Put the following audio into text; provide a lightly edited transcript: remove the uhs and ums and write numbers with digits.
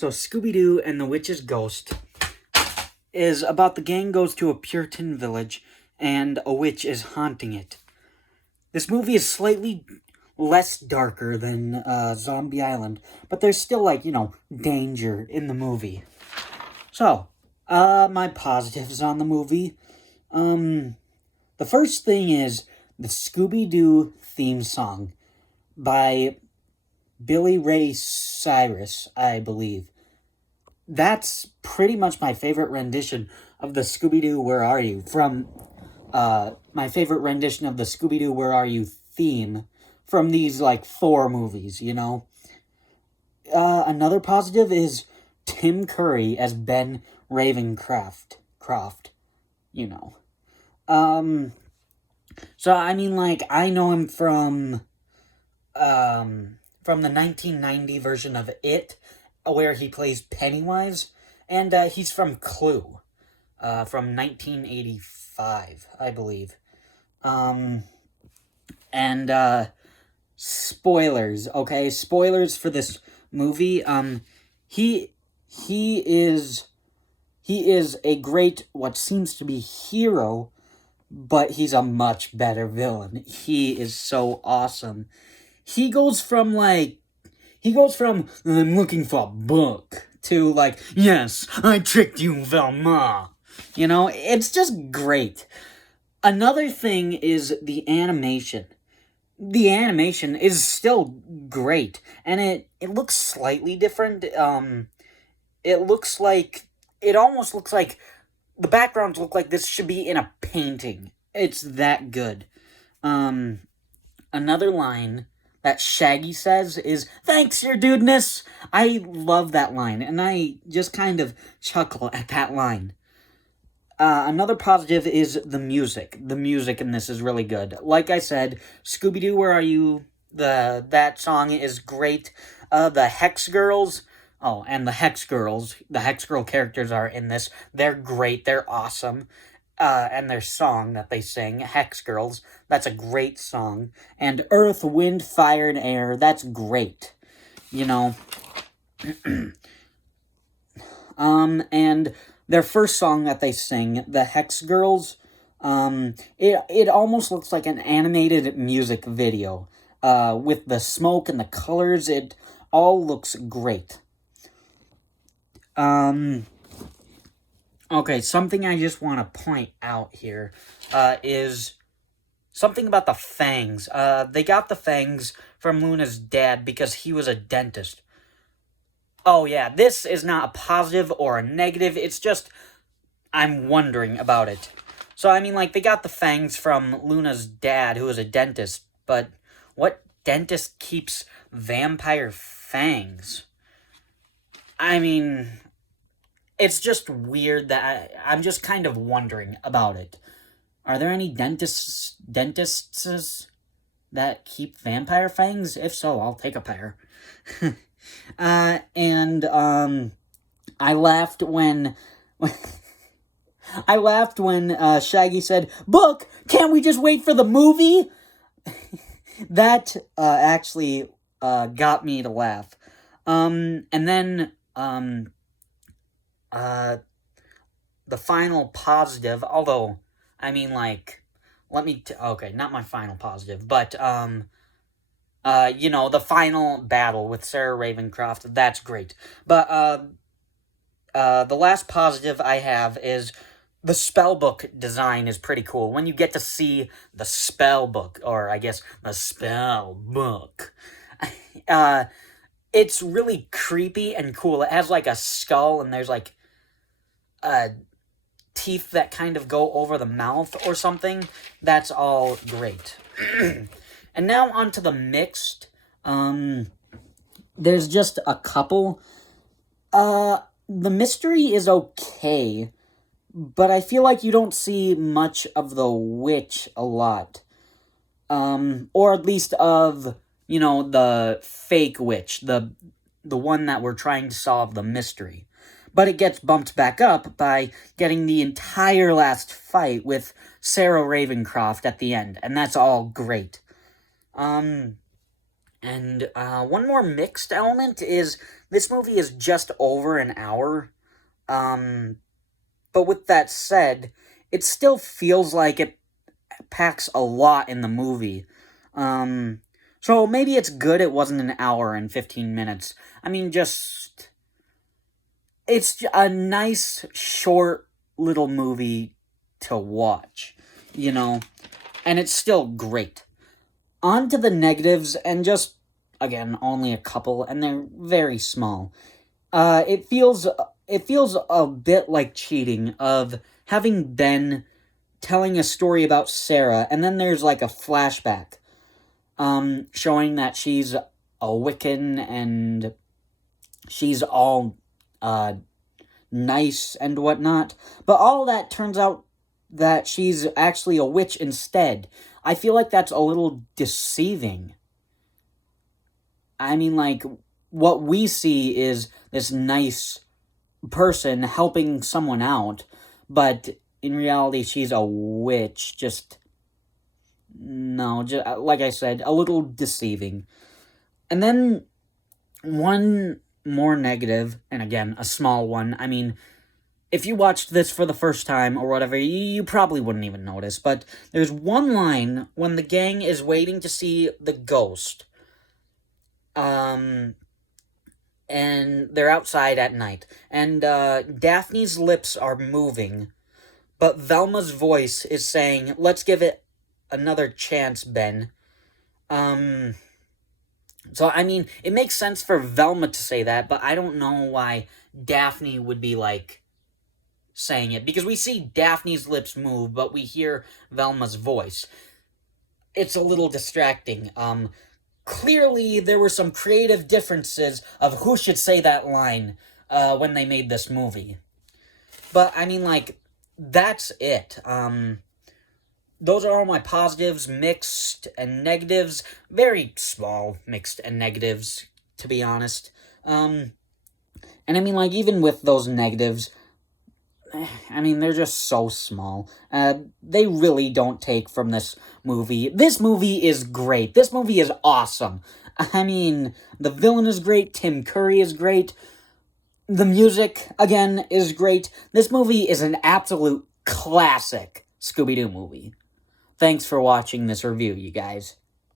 So Scooby-Doo and the Witch's Ghost is about the gang goes to a Puritan village and a witch is haunting it. This movie is slightly less darker than Zombie Island, but there's still, danger in the movie. So, my positives on the movie. The first thing is the Scooby-Doo theme song by Billy Ray Cyrus, I believe. That's pretty much my favorite rendition of the Scooby-Doo Where Are You from my favorite rendition of the Scooby-Doo Where Are You theme from these, 4 movies, Another positive is Tim Curry as Ben Ravencroft. So, I know him from the 1990 version of It, where he plays Pennywise, and he's from Clue, from 1985, I believe. Spoilers, okay? Spoilers for this movie. He is a great, what seems to be hero, but he's a much better villain. He is so awesome. He goes from, I'm looking for a book, to, yes, I tricked you, Velma. It's just great. Another thing is the animation. The animation is still great, and it looks slightly different. It almost looks like, the backgrounds look like this should be in a painting. It's that good. Another line that Shaggy says is, "Thanks, your dudeness." I love that line, and I just kind of chuckle at that line. Another positive is the music. The music in this is really good. Like I said, Scooby-Doo, Where Are You? That song is great. The Hex Girls, and the Hex Girl characters are in this. They're great. They're awesome. And their song that they sing, Hex Girls, that's a great song. And Earth, Wind, Fire, and Air, that's great. And their first song that they sing, the Hex Girls, it almost looks like an animated music video. With the smoke and the colors, it all looks great. Okay, something I just want to point out here is something about the fangs. They got the fangs from Luna's dad because he was a dentist. Oh yeah, this is not a positive or a negative, it's just, I'm wondering about it. So, they got the fangs from Luna's dad, who is a dentist, but what dentist keeps vampire fangs? It's just weird that I'm just kind of wondering about it. Are there any dentists that keep vampire fangs? If so, I'll take a pair. I laughed when Shaggy said, "Book, can't we just wait for the movie?" That actually got me to laugh. And then the final positive, although, okay, not my final positive, but, the final battle with Sarah Ravencroft, that's great. But, the last positive I have is the spellbook design is pretty cool. When you get to see the spellbook, or I guess the spell book, it's really creepy and cool. It has, a skull, and there's, teeth that kind of go over the mouth or something. That's all great. And now onto the mixed. There's just a couple. The mystery is okay, but I feel like you don't see much of the witch a lot. Or at least of, the fake witch, the one that we're trying to solve the mystery. But it gets bumped back up by getting the entire last fight with Sarah Ravencroft at the end, and that's all great. And one more mixed element is this movie is just over an hour. But with that said, it still feels like it packs a lot in the movie. So maybe it's good it wasn't an hour and 15 minutes. I mean, it's a nice, short little movie to watch, and it's still great. On to the negatives, and just, again, only a couple, and they're very small. It feels a bit like cheating of having Ben telling a story about Sarah, and then there's like a flashback, showing that she's a Wiccan and she's all nice and whatnot, but all that turns out that she's actually a witch instead. I feel like that's a little deceiving. I mean, like, what we see is this nice person helping someone out, but in reality, she's a witch. Like I said, a little deceiving. And then one more negative, and again, a small one. I mean, if you watched this for the first time or whatever, you probably wouldn't even notice, but there's one line when the gang is waiting to see the ghost. And they're outside at night, and Daphne's lips are moving, but Velma's voice is saying, "Let's give it another chance, Ben." So, I mean, it makes sense for Velma to say that, but I don't know why Daphne would be, saying it, because we see Daphne's lips move, but we hear Velma's voice. It's a little distracting. Clearly, there were some creative differences of who should say that line, when they made this movie. But, I mean, that's it. Those are all my positives, mixed, and negatives. Very small mixed and negatives, to be honest. And I mean, even with those negatives, I mean, they're just so small. They really don't take from this movie. This movie is great. This movie is awesome. I mean, the villain is great. Tim Curry is great. The music, again, is great. This movie is an absolute classic Scooby-Doo movie. Thanks for watching this review, you guys.